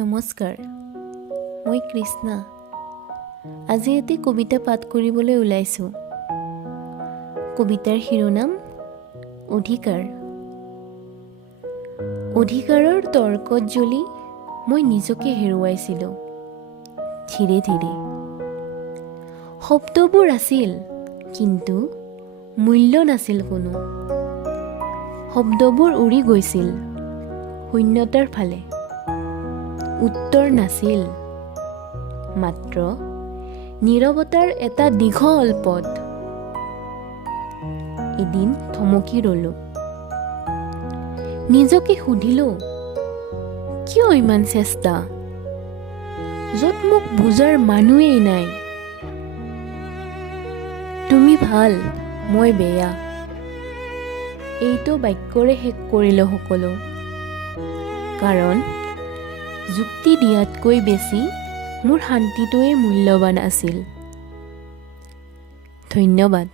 নমস্কাৰ, মই কৃষ্ণা। আজি এটি কবিতা পাঠ কৰিবলৈ ওলাইছোঁ। কবিতাৰ শিৰোনাম অধিকাৰ। অধিকাৰৰ তৰ্কত জ্বলি মই নিজকে হেৰুৱাইছিলোঁ। ধীৰে ধীৰে শব্দবোৰ আছিল, কিন্তু মূল্য নাছিল কোনো। শব্দবোৰ উৰি গৈছিল শূন্যতাৰ ফালে। উত্তৰ নাছিল, মাত্ৰ নীৰৱতাৰ এটা দীঘল পথ। এদিন থমকি ৰলো, নিজকে সুধিলোঁ, কিয় ইমান চেষ্টা য'ত মোক বুজাৰ মানুহেই নাই? তুমি ভাল, মই বেয়া, এইটো বাক্যৰে শেষ কৰিলোঁ সকলো। কাৰণ যুক্তি দিয়াতকৈ বেছি মোৰ শান্তিটোৱে মূল্যৱান আছিল। ধন্যবাদ।